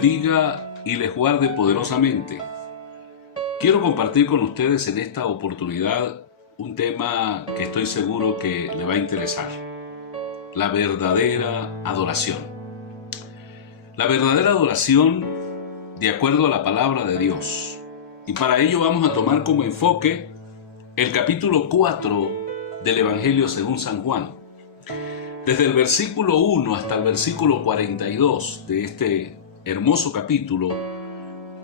bendiga y les guarde poderosamente. Quiero compartir con ustedes en esta oportunidad un tema que estoy seguro que le va a interesar: la verdadera adoración. La verdadera adoración de acuerdo a la palabra de Dios. Y para ello vamos a tomar como enfoque el capítulo 4 del Evangelio según San Juan. Desde el versículo 1 hasta el versículo 42 de este hermoso capítulo,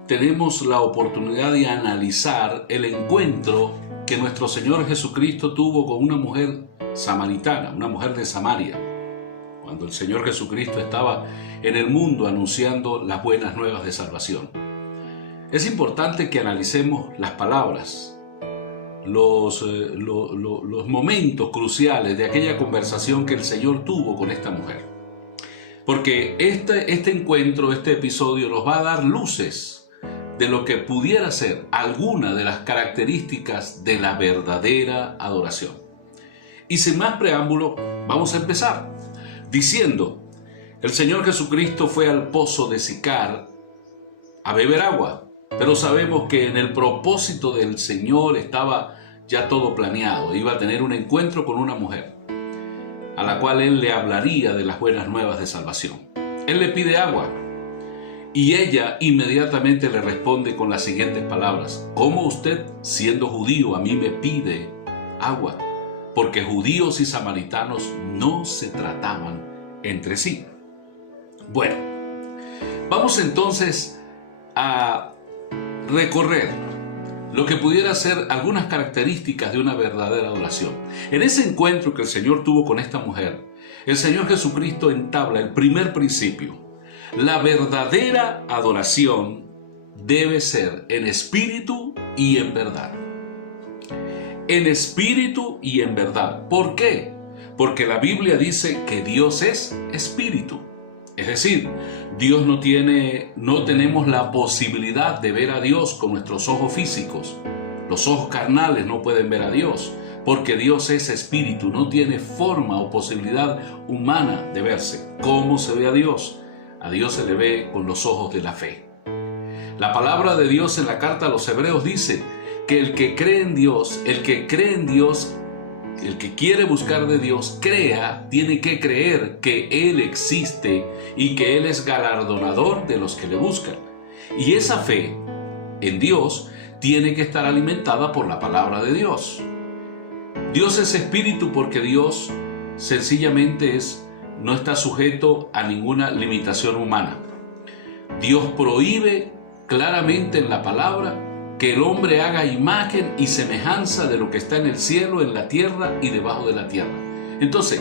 tenemos la oportunidad de analizar el encuentro que nuestro Señor Jesucristo tuvo con una mujer samaritana, una mujer de Samaria, cuando el Señor Jesucristo estaba en el mundo anunciando las buenas nuevas de salvación. Es importante que analicemos las palabras, los momentos cruciales de aquella conversación que el Señor tuvo con esta mujer. Porque este encuentro, este episodio nos va a dar luces de lo que pudiera ser alguna de las características de la verdadera adoración. Y sin más preámbulo, vamos a empezar diciendo: el Señor Jesucristo fue al pozo de Sicar a beber agua. Pero sabemos que en el propósito del Señor estaba ya todo planeado. Iba a tener un encuentro con una mujer a la cual Él le hablaría de las buenas nuevas de salvación. Él le pide agua y ella inmediatamente le responde con las siguientes palabras: ¿cómo usted, siendo judío, a mí me pide agua? Porque judíos y samaritanos no se trataban entre sí. Bueno, vamos entonces a recorrer lo que pudiera ser algunas características de una verdadera adoración. En ese encuentro que el Señor tuvo con esta mujer, el Señor Jesucristo entabla el primer principio: la verdadera adoración debe ser en espíritu y en verdad. En espíritu y en verdad. ¿Por qué? Porque la Biblia dice que Dios es espíritu. Es decir, no tenemos la posibilidad de ver a Dios con nuestros ojos físicos. Los ojos carnales no pueden ver a Dios, porque Dios es espíritu, no tiene forma o posibilidad humana de verse. ¿Cómo se ve a Dios? A Dios se le ve con los ojos de la fe. La palabra de Dios en la carta a los Hebreos dice que el que cree en Dios, el que quiere buscar de Dios, tiene que creer que Él existe y que Él es galardonador de los que le buscan. Y esa fe en Dios tiene que estar alimentada por la palabra de Dios. Dios es espíritu porque Dios sencillamente no está sujeto a ninguna limitación humana. Dios prohíbe claramente en la palabra que el hombre haga imagen y semejanza de lo que está en el cielo, en la tierra y debajo de la tierra. Entonces,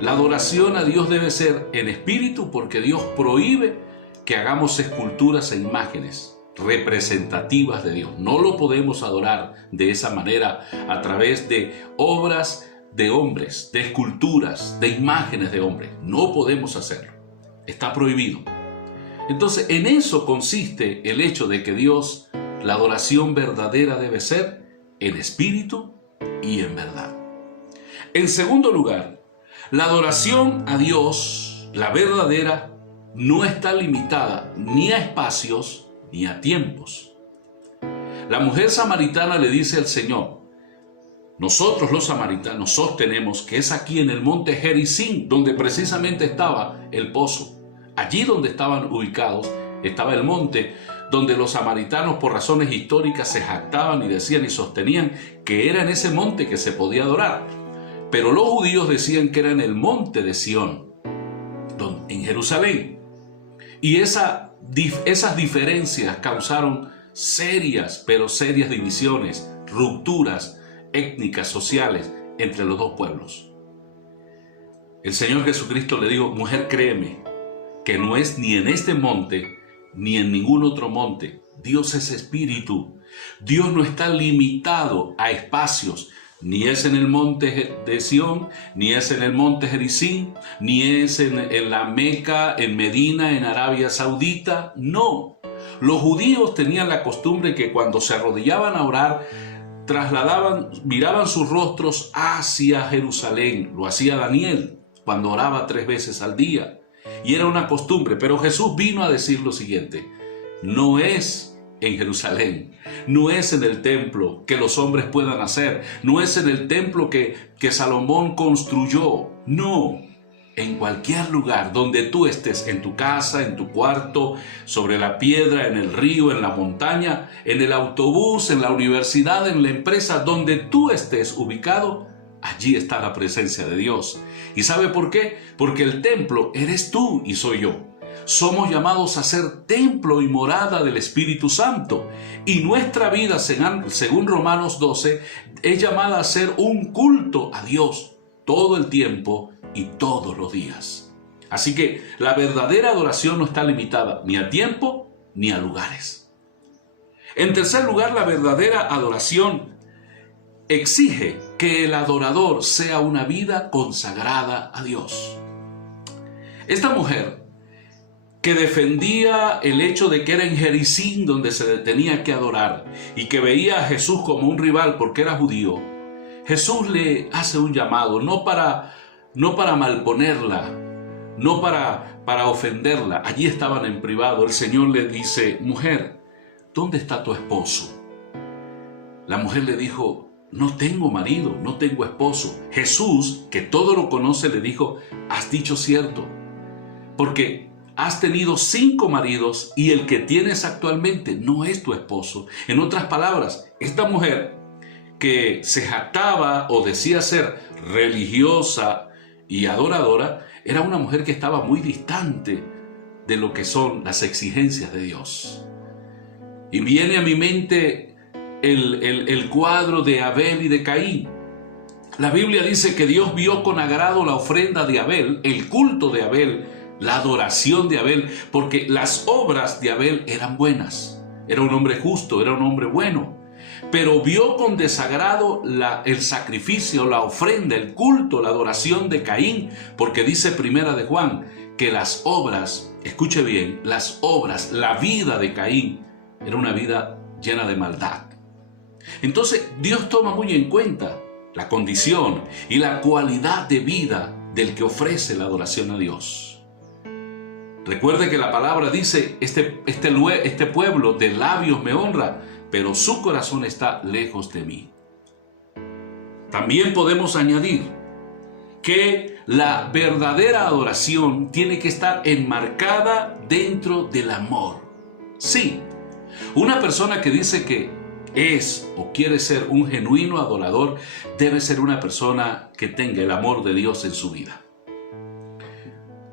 la adoración a Dios debe ser en espíritu, porque Dios prohíbe que hagamos esculturas e imágenes representativas de Dios. No lo podemos adorar de esa manera a través de obras de hombres, de esculturas, de imágenes de hombres. No podemos hacerlo. Está prohibido. Entonces, en eso consiste el hecho de que la adoración verdadera debe ser en espíritu y en verdad. En segundo lugar, la adoración a Dios, la verdadera, no está limitada ni a espacios ni a tiempos. La mujer samaritana le dice al Señor: nosotros los samaritanos sostenemos que es aquí en el monte Gerizim donde precisamente estaba el pozo. Allí donde estaban ubicados estaba el monte donde los samaritanos, por razones históricas, se jactaban y decían y sostenían que era en ese monte que se podía adorar. Pero los judíos decían que era en el monte de Sión, en Jerusalén. Y esas diferencias causaron serias divisiones, rupturas étnicas, sociales entre los dos pueblos. El Señor Jesucristo le dijo: mujer, créeme, que no es ni en este monte ni en ningún otro monte. Dios es espíritu. Dios no está limitado a espacios. Ni es en el monte de Sión, ni es en el monte Gerizim, ni es en la Meca, en Medina, en Arabia Saudita. No. Los judíos tenían la costumbre que cuando se arrodillaban a orar, miraban sus rostros hacia Jerusalén. Lo hacía Daniel cuando oraba 3 veces al día. y era una costumbre. Pero Jesús vino a decir lo siguiente: no es en Jerusalén, no es en el templo que los hombres puedan hacer, no es en el templo que Salomón construyó, no. En cualquier lugar donde tú estés, en tu casa, en tu cuarto, sobre la piedra, en el río, en la montaña, en el autobús, en la universidad, en la empresa, donde tú estés ubicado, allí está la presencia de Dios. ¿Y sabe por qué? Porque el templo eres tú y soy yo. Somos llamados a ser templo y morada del Espíritu Santo. Y nuestra vida, según Romanos 12, es llamada a ser un culto a Dios todo el tiempo y todos los días. Así que la verdadera adoración no está limitada ni a tiempo ni a lugares. En tercer lugar, la verdadera adoración exige que el adorador sea una vida consagrada a Dios. Esta mujer, que defendía el hecho de que era en Jericín donde se tenía que adorar y que veía a Jesús como un rival porque era judío, Jesús le hace un llamado, no para malponerla, no para ofenderla. Allí estaban en privado. El Señor le dice: mujer, ¿dónde está tu esposo? La mujer le dijo: no tengo marido, no tengo esposo. Jesús, que todo lo conoce, le dijo: has dicho cierto, porque has tenido 5 maridos y el que tienes actualmente no es tu esposo. En otras palabras, esta mujer que se jactaba o decía ser religiosa y adoradora, era una mujer que estaba muy distante de lo que son las exigencias de Dios. Y viene a mi mente el cuadro de Abel y de Caín. La Biblia dice que Dios vio con agrado la ofrenda de Abel, el culto de Abel, la adoración de Abel, porque las obras de Abel eran buenas. Era un hombre justo, era un hombre bueno. Pero vio con desagrado el sacrificio, la ofrenda, el culto, la adoración de Caín, porque dice Primera de Juan que las obras, escuche bien, las obras, la vida de Caín era una vida llena de maldad. Entonces Dios toma muy en cuenta la condición y la cualidad de vida del que ofrece la adoración a Dios. Recuerde que la palabra dice: este pueblo de labios me honra, pero su corazón está lejos de mí. También podemos añadir que la verdadera adoración tiene que estar enmarcada dentro del amor. Sí, una persona que dice que es o quiere ser un genuino adorador debe ser una persona que tenga el amor de Dios en su vida.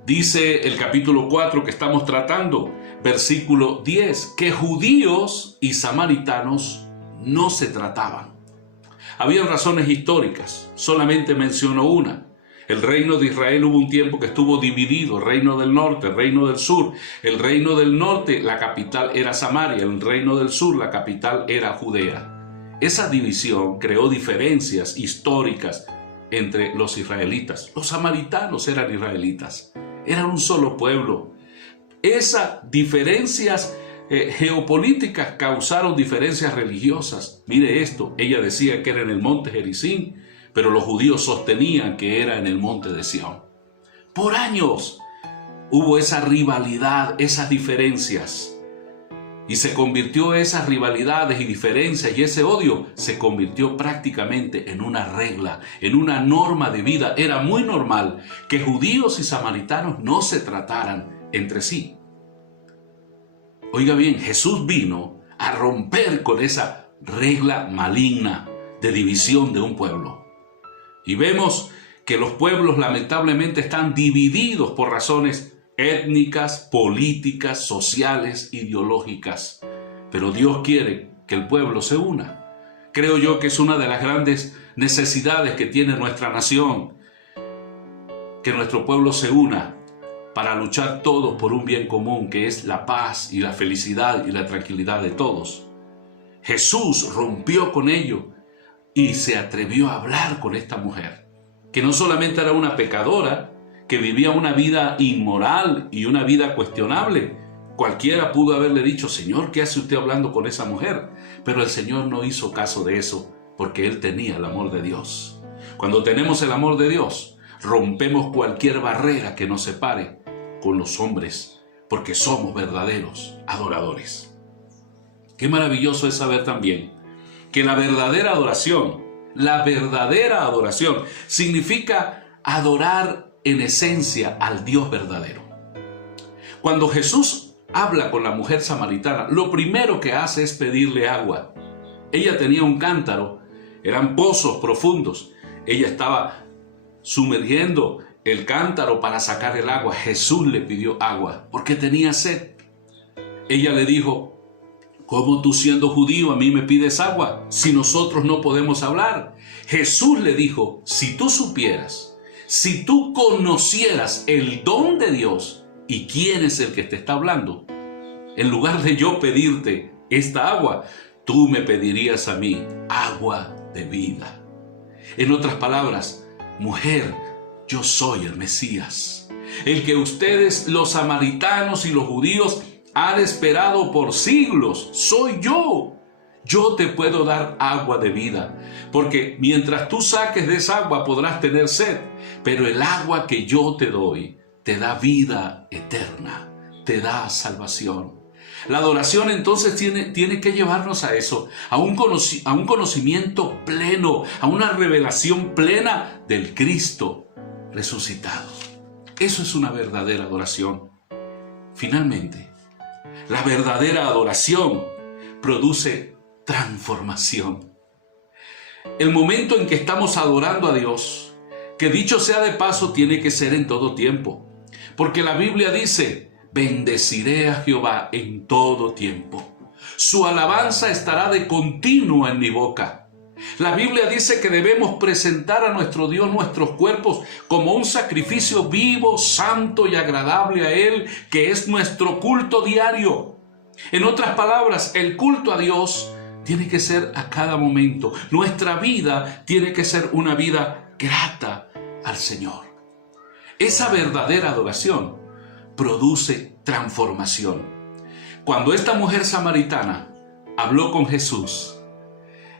Dice el capítulo 4 que estamos tratando, versículo 10, que judíos y samaritanos no se trataban. Habían razones históricas, solamente menciono una. El reino de Israel hubo un tiempo que estuvo dividido, el reino del norte, el reino del sur. El reino del norte, la capital era Samaria, el reino del sur, la capital era Judea. Esa división creó diferencias históricas entre los israelitas. Los samaritanos eran israelitas, eran un solo pueblo. Esas diferencias geopolíticas causaron diferencias religiosas. Mire esto, ella decía que era en el monte Jericín, pero los judíos sostenían que era en el monte de Sión. Por años hubo esa rivalidad, esas diferencias. Y se convirtió esas rivalidades y diferencias y ese odio se convirtió prácticamente en una regla, en una norma de vida. Era muy normal que judíos y samaritanos no se trataran entre sí. Oiga bien, Jesús vino a romper con esa regla maligna de división de un pueblo. Y vemos que los pueblos lamentablemente están divididos por razones étnicas, políticas, sociales, ideológicas. Pero Dios quiere que el pueblo se una. Creo yo que es una de las grandes necesidades que tiene nuestra nación, que nuestro pueblo se una para luchar todos por un bien común, que es la paz y la felicidad y la tranquilidad de todos. Jesús rompió con ello y se atrevió a hablar con esta mujer, que no solamente era una pecadora, que vivía una vida inmoral y una vida cuestionable. Cualquiera pudo haberle dicho: Señor, ¿qué hace usted hablando con esa mujer? Pero el Señor no hizo caso de eso, porque Él tenía el amor de Dios. Cuando tenemos el amor de Dios, rompemos cualquier barrera que nos separe con los hombres, porque somos verdaderos adoradores. Qué maravilloso es saber también que la verdadera adoración significa adorar en esencia al Dios verdadero. Cuando Jesús habla con la mujer samaritana, lo primero que hace es pedirle agua. Ella tenía un cántaro, eran pozos profundos. Ella estaba sumergiendo el cántaro para sacar el agua. Jesús le pidió agua porque tenía sed. Ella le dijo: ¿cómo tú, siendo judío, a mí me pides agua si nosotros no podemos hablar? Jesús le dijo: si tú supieras, si tú conocieras el don de Dios y quién es el que te está hablando, en lugar de yo pedirte esta agua, tú me pedirías a mí agua de vida. En otras palabras, mujer, yo soy el Mesías, el que ustedes, los samaritanos y los judíos, han esperado por siglos. Soy yo. Yo te puedo dar agua de vida, porque mientras tú saques de esa agua podrás tener sed, pero el agua que yo te doy te da vida eterna, te da salvación. La adoración entonces tiene que llevarnos a eso, a un conocimiento pleno, a una revelación plena del Cristo resucitado. Eso es una verdadera adoración. Finalmente, la verdadera adoración produce transformación. El momento en que estamos adorando a Dios, que dicho sea de paso, tiene que ser en todo tiempo, porque la Biblia dice: bendeciré a Jehová en todo tiempo. Su alabanza estará de continuo en mi boca. La Biblia dice que debemos presentar a nuestro Dios nuestros cuerpos como un sacrificio vivo, santo y agradable a Él, que es nuestro culto diario. En otras palabras, el culto a Dios tiene que ser a cada momento. Nuestra vida tiene que ser una vida grata al Señor. Esa verdadera adoración produce transformación. Cuando esta mujer samaritana habló con Jesús,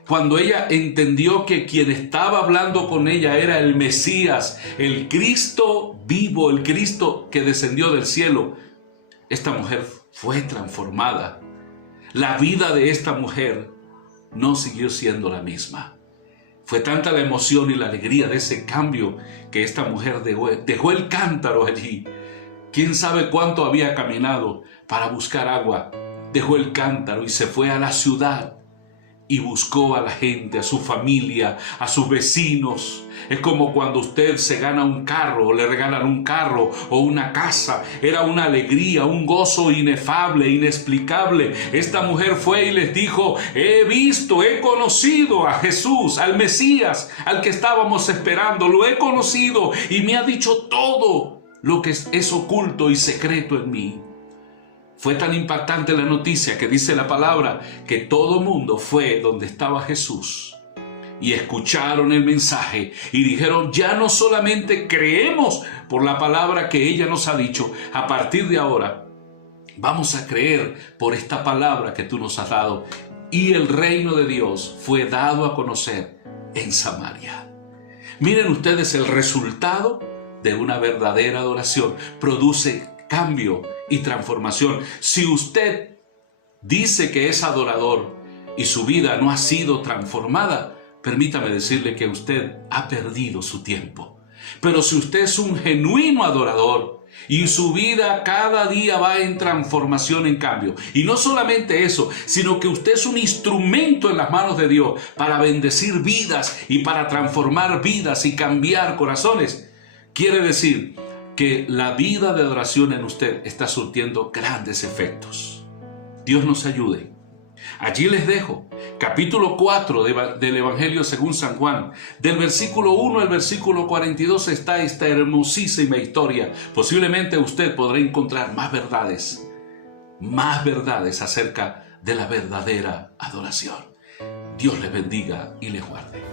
cuando ella entendió que quien estaba hablando con ella era el Mesías, el Cristo vivo, el Cristo que descendió del cielo, esta mujer fue transformada. La vida de esta mujer no siguió siendo la misma. Fue tanta la emoción y la alegría de ese cambio que esta mujer dejó el cántaro allí. Quién sabe cuánto había caminado para buscar agua. Dejó el cántaro y se fue a la ciudad y buscó a la gente, a su familia, a sus vecinos. Es como cuando usted se gana un carro o le regalan un carro o una casa. Era una alegría, un gozo inefable, inexplicable. Esta mujer fue y les dijo: he visto, he conocido a Jesús, al Mesías, al que estábamos esperando. Lo he conocido y me ha dicho todo lo que es oculto y secreto en mí. Fue tan impactante la noticia que dice la palabra que todo mundo fue donde estaba Jesús y escucharon el mensaje y dijeron: ya no solamente creemos por la palabra que ella nos ha dicho, a partir de ahora vamos a creer por esta palabra que tú nos has dado. Y el reino de Dios fue dado a conocer en Samaria. Miren ustedes, el resultado de una verdadera adoración produce cambio y transformación. Si usted dice que es adorador y su vida no ha sido transformada, permítame decirle que usted ha perdido su tiempo. Pero si usted es un genuino adorador y su vida cada día va en transformación, en cambio, y no solamente eso, sino que usted es un instrumento en las manos de Dios para bendecir vidas y para transformar vidas y cambiar corazones, quiere decir que la vida de adoración en usted está surtiendo grandes efectos. Dios nos ayude. Allí les dejo capítulo 4 del Evangelio según San Juan. Del versículo 1 al versículo 42 está esta hermosísima historia. Posiblemente usted podrá encontrar más verdades acerca de la verdadera adoración. Dios les bendiga y les guarde.